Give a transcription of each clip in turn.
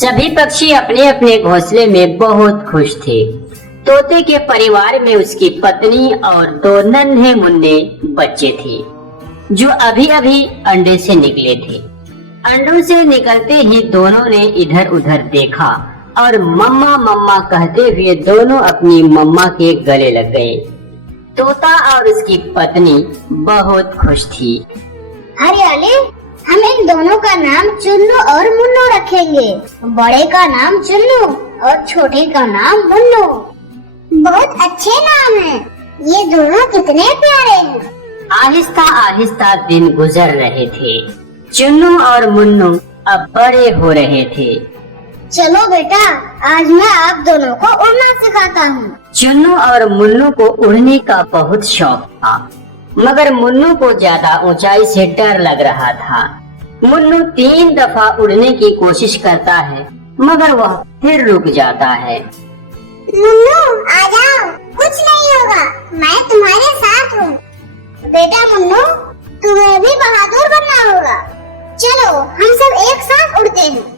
सभी पक्षी अपने अपने घोंसले में बहुत खुश थे। तोते के परिवार में उसकी पत्नी और 2 नन्हे मुन्ने बच्चे थे जो अभी अभी अंडे से निकले थे। अंडों से निकलते ही दोनों ने इधर उधर देखा और मम्मा मम्मा कहते हुए दोनों अपनी मम्मा के गले लग गए। तोता और उसकी पत्नी बहुत खुश थी। हरियाली, हम इन दोनों का नाम चुन्नू और मुन्नू रखेंगे। बड़े का नाम चुन्नू और छोटे का नाम मुन्नू। बहुत अच्छे नाम हैं। ये दोनों कितने प्यारे हैं। आहिस्ता आहिस्ता दिन गुजर रहे थे। चुन्नू और मुन्नू अब बड़े हो रहे थे। चलो बेटा, आज मैं आप दोनों को उड़ना सिखाता हूँ। चुन्नू और मुन्नू को उड़ने का बहुत शौक था, मगर मुन्नू को ज्यादा ऊंचाई से डर लग रहा था। मुन्नू 3 दफा उड़ने की कोशिश करता है, मगर वह फिर रुक जाता है। मुन्नू आ जाओ, कुछ नहीं होगा, मैं तुम्हारे साथ हूँ। बेटा मुन्नू, तुम्हें भी बहादुर बनना होगा। चलो हम सब एक साथ उड़ते हैं।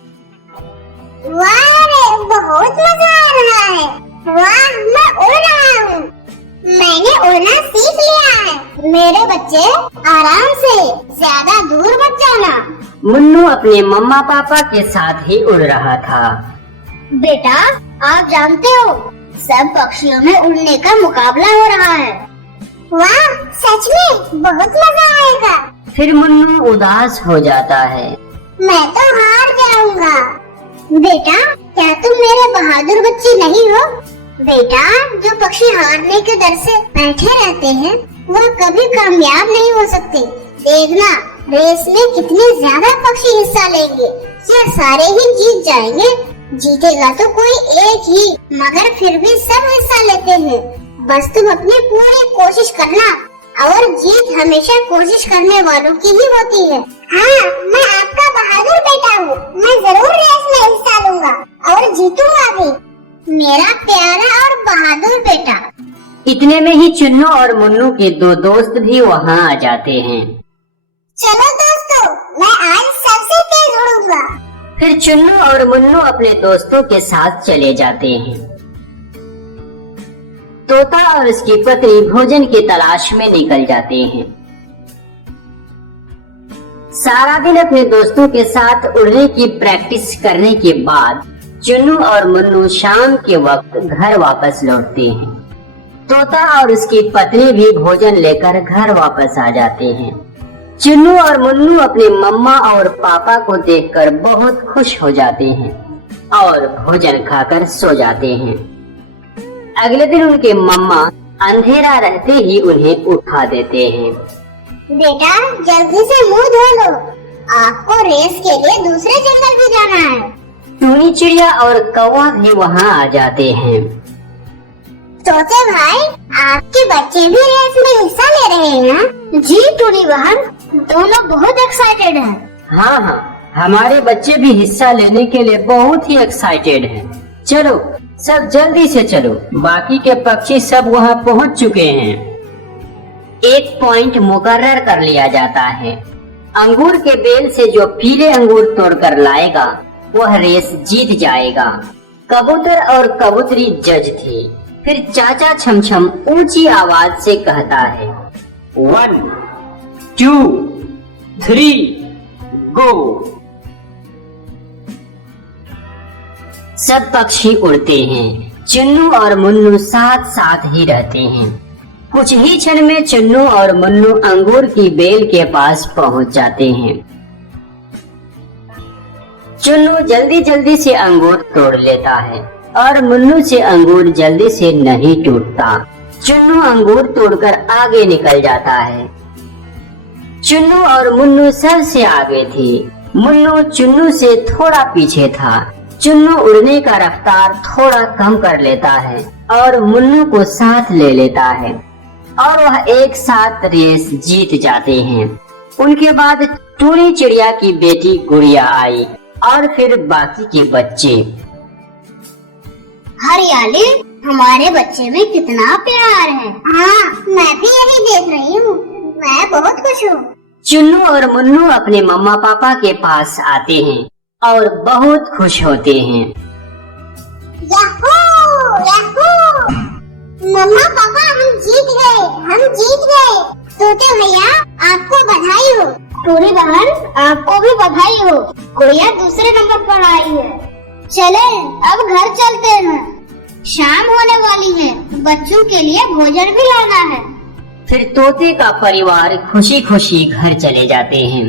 वाह रे, बहुत मजा आ रहा है। वाह, मैं उड़ रहा हूँ। मैंने उड़ना सीख लिया है। मेरे बच्चे आराम से, ज्यादा दूर मत जाना। मुन्नू अपने मम्मा पापा के साथ ही उड़ रहा था। बेटा, आप जानते हो, सब पक्षियों में उड़ने का मुकाबला हो रहा है। वाह, सच में बहुत मजा आएगा। फिर मुन्नू उदास हो जाता है। मैं तो हार जाऊंगा। बेटा, क्या तुम मेरे बहादुर बच्चे नहीं हो? बेटा, जो पक्षी हारने के डर से बैठे रहते हैं, वह कभी कामयाब नहीं हो सकते। देखना, रेस में कितने ज्यादा पक्षी हिस्सा लेंगे, क्या सारे ही जीत जाएंगे? जीतेगा तो कोई एक ही, मगर फिर भी सब हिस्सा लेते हैं। बस तुम अपनी पूरी कोशिश करना, और जीत हमेशा कोशिश करने वालों की ही होती है। हाँ, मैं आपका बहादुर बेटा हूँ। मैं जरूर रेस में हिस्सा लूंगा और जीतूंगा भी। मेरा प्यारा और बहादुर बेटा। इतने में ही चुन्नू और मुन्नू के 2 दोस्त भी वहाँ आ जाते हैं। चलो दोस्तों, मैं आज सबसे तेज उड़ूंगा। फिर चुन्नू और मुन्नू अपने दोस्तों के साथ चले जाते हैं। तोता और उसकी पत्नी भोजन की तलाश में निकल जाते हैं। सारा दिन अपने दोस्तों के साथ उड़ने की प्रैक्टिस करने के बाद चुन्नू और मुन्नू शाम के वक्त घर वापस लौटते हैं। तोता और उसकी पत्नी भी भोजन लेकर घर वापस आ जाते हैं। चुन्नू और मुन्नू अपने मम्मा और पापा को देखकर बहुत खुश हो जाते हैं और भोजन खाकर सो जाते हैं। अगले दिन उनके मम्मा अंधेरा रहते ही उन्हें उठा देते हैं। बेटा, जल्दी से मुंह धो लो, आपको रेस के लिए दूसरे जंगल भी जाना है। टूनी चिड़िया और कौवा भी वहाँ आ जाते हैं। तोते भाई, आपके बच्चे भी रेस में हिस्सा ले रहे हैं ना? जी टूनी बहन, दोनों बहुत एक्साइटेड हैं। हाँ हाँ, हमारे बच्चे भी हिस्सा लेने के लिए बहुत ही एक्साइटेड हैं। चलो सब जल्दी से चलो, बाकी के पक्षी सब वहाँ पहुँच चुके हैं। एक पॉइंट मुकर्रर कर लिया जाता है। अंगूर के बेल से जो पीले अंगूर तोड़कर लाएगा वह रेस जीत जाएगा। कबूतर और कबूतरी जज थे। फिर चाचा छमछम ऊंची आवाज से कहता है, 1 2 3 गो। सब पक्षी उड़ते हैं। चुन्नू और मुन्नू साथ साथ ही रहते हैं। कुछ ही क्षण में चुन्नू और मुन्नू अंगूर की बेल के पास पहुंच जाते हैं। चुन्नू जल्दी जल्दी से अंगूर तोड़ लेता है और मुन्नू से अंगूर जल्दी से नहीं टूटता। चुन्नू अंगूर तोड़कर आगे निकल जाता है। चुन्नू और मुन्नू सबसे आगे थे। मुन्नू चुन्नू से थोड़ा पीछे था। चुन्नू उड़ने का रफ्तार थोड़ा कम कर लेता है और मुन्नू को साथ ले लेता है और वह एक साथ रेस जीत जाते हैं। उनके बाद टूनी चिड़िया की बेटी गुड़िया आई और फिर बाकी के बच्चे। हरियाली, हमारे बच्चे में कितना प्यार है। हाँ, मैं भी यही देख रही हूँ। मैं बहुत खुश हूँ। चुन्नू और मुन्नू अपने मम्मा पापा के पास आते हैं और बहुत खुश होते हैं। याहू याहू, मम्मा पापा हम जीत गए। तोते भैया आपको बधाई हो। टूरी बहन आपको भी बधाई हो, गुड़िया दूसरे नंबर पर आई है। चले अब घर चलते हैं, शाम होने वाली है, बच्चों के लिए भोजन भी लाना है। फिर तोते का परिवार खुशी खुशी घर चले जाते हैं।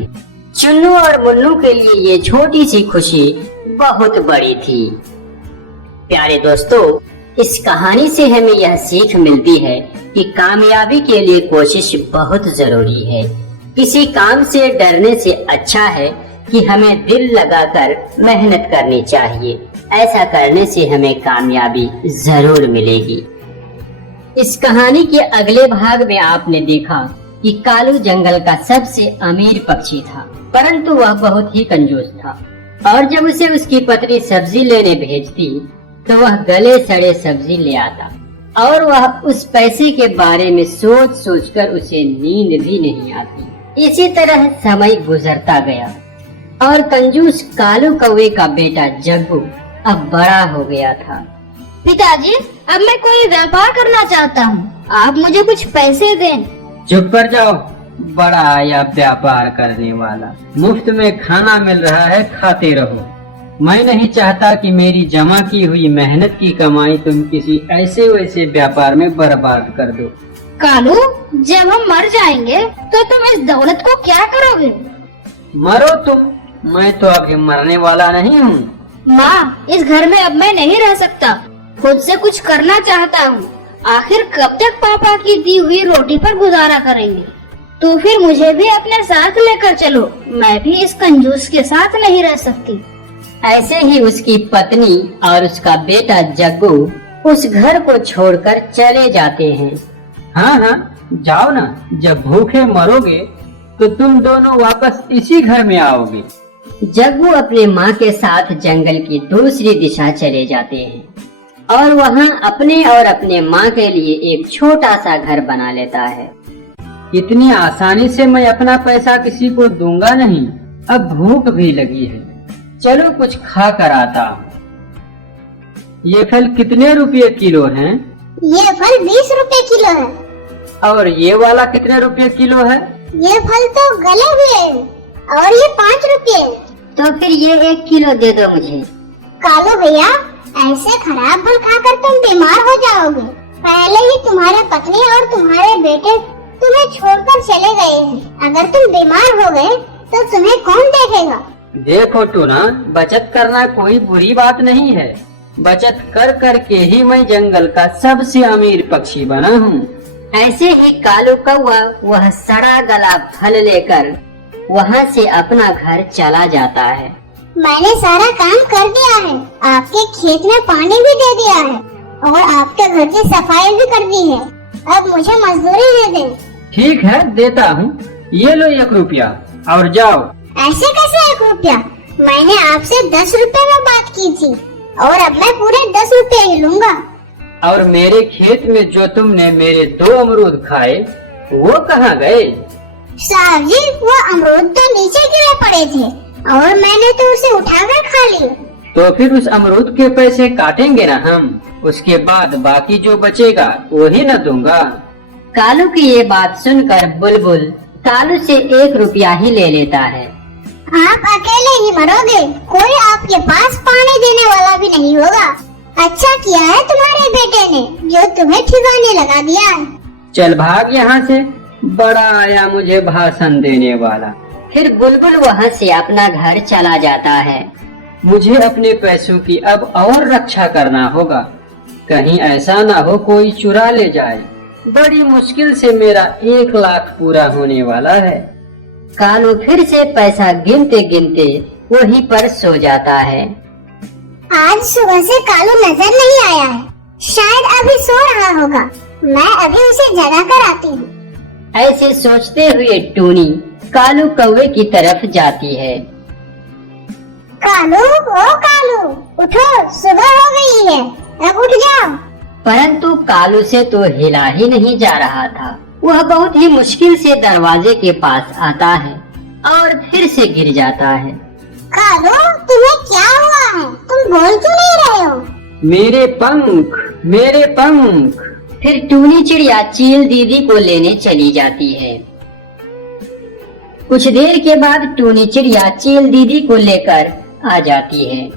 चुन्नू और मुन्नू के लिए ये छोटी सी खुशी बहुत बड़ी थी। प्यारे दोस्तों, इस कहानी से हमें यह सीख मिलती है कि कामयाबी के लिए कोशिश बहुत जरूरी है। किसी काम से डरने से अच्छा है कि हमें दिल लगाकर मेहनत करनी चाहिए। ऐसा करने से हमें कामयाबी जरूर मिलेगी। इस कहानी के अगले भाग में आपने देखा कि कालू जंगल का सबसे अमीर पक्षी था, परंतु वह बहुत ही कंजूस था और जब उसे उसकी पत्नी सब्जी लेने भेजती तो वह गले सड़े सब्जी ले आता और वह उस पैसे के बारे में सोच सोचकर उसे नींद भी नहीं आती। इसी तरह समय गुजरता गया और कंजूस कालू कौवे का बेटा जग्गू अब बड़ा हो गया था। पिताजी, अब मैं कोई व्यापार करना चाहता हूँ, आप मुझे कुछ पैसे दें। चुप कर जाओ, बड़ा आया व्यापार करने वाला। मुफ्त में खाना मिल रहा है, खाते रहो। मैं नहीं चाहता कि मेरी जमा की हुई मेहनत की कमाई तुम किसी ऐसे वैसे व्यापार में बर्बाद कर दो। कालू, जब हम मर जाएंगे तो तुम इस दौलत को क्या करोगे? मरो तुम, मैं तो अभी मरने वाला नहीं हूँ। माँ, इस घर में अब मैं नहीं रह सकता, खुद से कुछ करना चाहता हूँ। आखिर कब तक पापा की दी हुई रोटी पर गुजारा करेंगे? तो फिर मुझे भी अपने साथ लेकर चलो, मैं भी इस कंजूस के साथ नहीं रह सकती। ऐसे ही उसकी पत्नी और उसका बेटा जग्गू उस घर को छोड़कर चले जाते हैं। हाँ हाँ, जाओ ना, जब भूखे मरोगे तो तुम दोनों वापस इसी घर में आओगे। जग्गू अपने माँ के साथ जंगल की दूसरी दिशा चले जाते हैं और वहाँ अपने और अपने माँ के लिए एक छोटा सा घर बना लेता है। इतनी आसानी से मैं अपना पैसा किसी को दूंगा नहीं, अब भूख भी लगी है, चलो कुछ खा कर आता हूँ। ये फल कितने रुपए किलो हैं? ये फल 20 रुपए किलो है। और ये वाला कितने रुपए किलो है? ये फल तो गले हुए हैं और ये 5 रुपए। तो फिर ये 1 किलो दे दो मुझे। कालू भैया, ऐसे खराब फल खाकर तुम बीमार हो जाओगे। पहले ही तुम्हारे पत्नी और तुम्हारे बेटे तुम्हें छोड़कर चले गए हैं। अगर तुम बीमार हो गए तो तुम्हें कौन देखेगा? देखो टूना, बचत करना कोई बुरी बात नहीं है। बचत कर कर के ही मैं जंगल का सबसे अमीर पक्षी बना हूँ। ऐसे ही कालू कौवा वह सड़ा गला फल लेकर वहाँ से अपना घर चला जाता है। मैंने सारा काम कर दिया है, आपके खेत में पानी भी दे दिया है और आपके घर की सफाई भी कर दी है। अब मुझे मजदूरी दे दें। ठीक है, देता हूँ। ये लो 1 रुपया और जाओ। ऐसे कैसे 1 रुपया? मैंने आपसे 10 रुपए में बात की थी और अब मैं पूरे 10 रुपए ही लूँगा। और मेरे खेत में जो तुमने मेरे 2 अमरूद खाए वो कहाँ गए? साहब जी, वो अमरूद तो नीचे गिरे पड़े थे और मैंने तो उसे उठाकर खा लिया। तो फिर उस अमरूद के पैसे काटेंगे ना हम, उसके बाद बाकी जो बचेगा वही न दूंगा। कालू की ये बात सुनकर बुलबुल कालू से 1 रुपया ही ले लेता है। आप अकेले ही मरोगे, कोई आपके पास पानी देने वाला भी नहीं होगा। अच्छा किया है तुम्हारे बेटे ने जो तुम्हें ठिकाने लगा दिया है। चल भाग यहाँ से, बड़ा आया मुझे भाषण देने वाला। फिर बुलबुल वहाँ से अपना घर चला जाता है। मुझे अपने पैसों की अब और रक्षा करना होगा, कहीं ऐसा ना हो कोई चुरा ले जाए। बड़ी मुश्किल से मेरा 1 लाख पूरा होने वाला है। कालू फिर से पैसा गिनते गिनते वहीं पर सो जाता है। आज सुबह से कालू नजर नहीं आया है, शायद अभी सो रहा होगा। मैं अभी उसे जगा कर आती हूँ। ऐसे सोचते हुए टूनी कालू कौवे की तरफ जाती है। कालू, ओ कालू, उठो, सुबह हो गई है, अब उठ जाओ। परंतु कालू से तो हिला ही नहीं जा रहा था। वह बहुत ही मुश्किल से दरवाजे के पास आता है और फिर से गिर जाता है। कालू, तुम्हें तुम बोल क्यों नहीं रहे हो? मेरे पंख, मेरे पंख। फिर टूनी चिड़िया चील दीदी को लेने चली जाती है। कुछ देर के बाद टूनी चिड़िया चील दीदी को लेकर आ जाती है।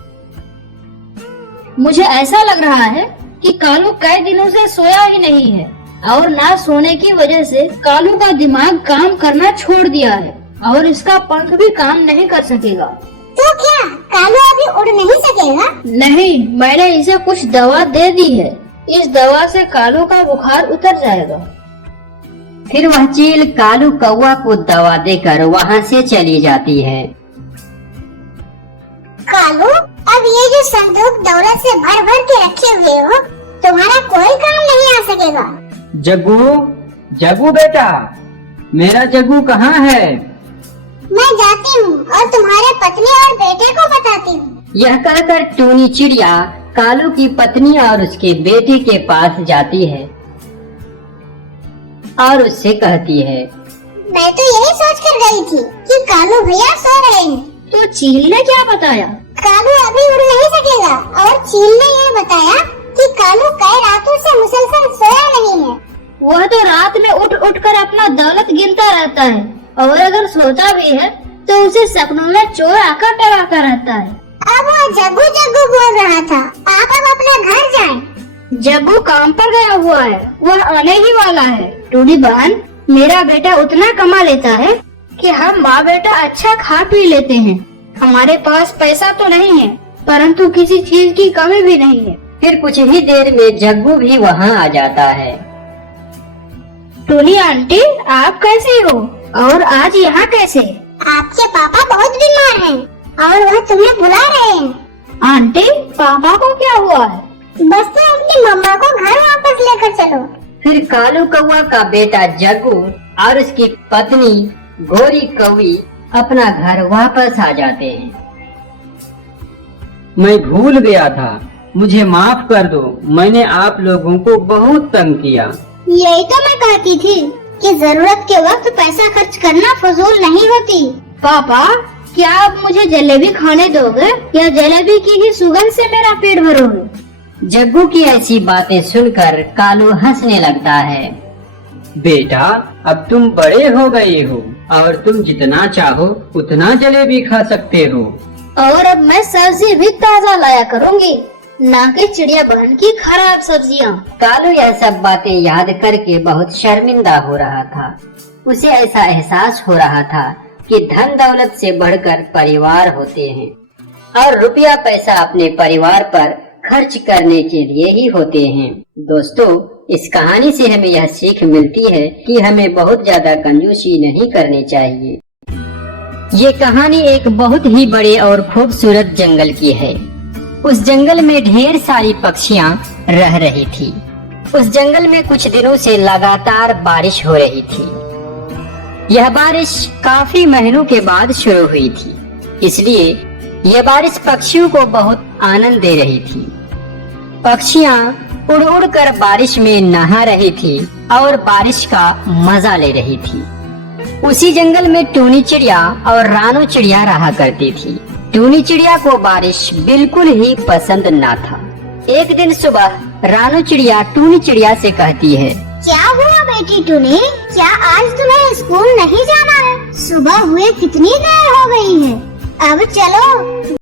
मुझे ऐसा लग रहा है कि कालू कई दिनों से सोया ही नहीं है और ना सोने की वजह से कालू का दिमाग काम करना छोड़ दिया है और इसका पंख भी काम नहीं कर सकेगा। तो क्या कालू अभी उड़ नहीं सकेगा? नहीं, मैंने इसे कुछ दवा दे दी है। इस दवा से कालू का बुखार उतर जाएगा। फिर वह चील कालू कौवा को दवा देकर वहाँ से चली जाती है। कालू, अब ये जो संदूक दौलत से भर भर के रखे हुए हो, तुम्हारा कोई काम नहीं आ सकेगा। जग्गू, जग्गू बेटा, मेरा जग्गू कहाँ है? मैं जाती हूँ और तुम्हारे पत्नी और बेटे को बताती हूँ। यह कहकर टूनी चिड़िया कालू की पत्नी और उसके बेटे के पास जाती है और उससे कहती है, मैं तो यही सोच कर गई थी कि कालू भैया सो रहे हैं। तो चील ने क्या बताया? कालू अभी उड़ नहीं सकेगा और चील ने यह बताया कि कालू कई रातों से मुसलसल सोया नहीं है। वह तो रात में उठ उठ कर अपना दौलत गिनता रहता है और अगर सोता भी है तो उसे सपनों में चोर आकर डराता रहता है। अब वो जग्गू जग्गू बोल रहा था। आप अब अपना घर जाएं। जग्गू काम पर गया हुआ है, वह आने ही वाला है। टूनी बहन, मेरा बेटा उतना कमा लेता है कि हम माँ बेटा अच्छा खा पी लेते हैं। हमारे पास पैसा तो नहीं है, परंतु किसी चीज की कमी भी नहीं है। फिर कुछ ही देर में जग्गू भी वहाँ आ जाता है। टूनी आंटी, आप कैसे हो और आज यहाँ कैसे? आपके पापा बहुत बीमार हैं और वह तुम्हें बुला रहे हैं। आंटी, पापा को क्या हुआ है? बस तो अपनी मम्मा को घर वापस लेकर चलो। फिर कालू कौवा का बेटा जग्गू और उसकी पत्नी गोरी कौवी अपना घर वापस आ जाते हैं। मैं भूल गया था, मुझे माफ कर दो। मैंने आप लोगों को बहुत तंग किया। यही तो मैं कहती थी कि जरूरत के वक्त पैसा खर्च करना फजूल नहीं होती। पापा, क्या आप मुझे जलेबी खाने दोगे या जलेबी की ही सुगंध से मेरा पेट भरोगे? जग्गू की ऐसी बातें सुनकर कालू हंसने लगता है। बेटा, अब तुम बड़े हो गए हो और तुम जितना चाहो उतना जलेबी खा सकते हो। और अब मैं सब्जी भी ताजा लाया करूंगी, ना कि चिड़िया बहन की खराब सब्जियाँ। कालू यह सब बातें याद करके बहुत शर्मिंदा हो रहा था। उसे ऐसा एहसास हो रहा था कि धन दौलत से बढ़कर परिवार होते हैं और रुपया पैसा अपने परिवार पर खर्च करने के लिए ही होते हैं। दोस्तों, इस कहानी से हमें यह सीख मिलती है कि हमें बहुत ज्यादा कंजूसी नहीं करनी चाहिए। ये कहानी एक बहुत ही बड़े और खूबसूरत जंगल की है। उस जंगल में ढेर सारी पक्षियाँ रह रही थी। उस जंगल में कुछ दिनों से लगातार बारिश हो रही थी। यह बारिश काफी महीनों के बाद शुरू हुई थी, इसलिए यह बारिश पक्षियों को बहुत आनंद दे रही थी। पक्षियाँ उड़ उड़ कर बारिश में नहा रही थी और बारिश का मजा ले रही थी। उसी जंगल में टूनी चिड़िया और रानू चिड़िया रहा करती थी। टूनी चिड़िया को बारिश बिल्कुल ही पसंद ना था। एक दिन सुबह रानू चिड़िया टूनी चिड़िया से कहती है, क्या हुआ बेटी टूनी? क्या आज तुम्हें स्कूल नहीं जाना है? सुबह हुए कितनी देर हो गई है। अब चलो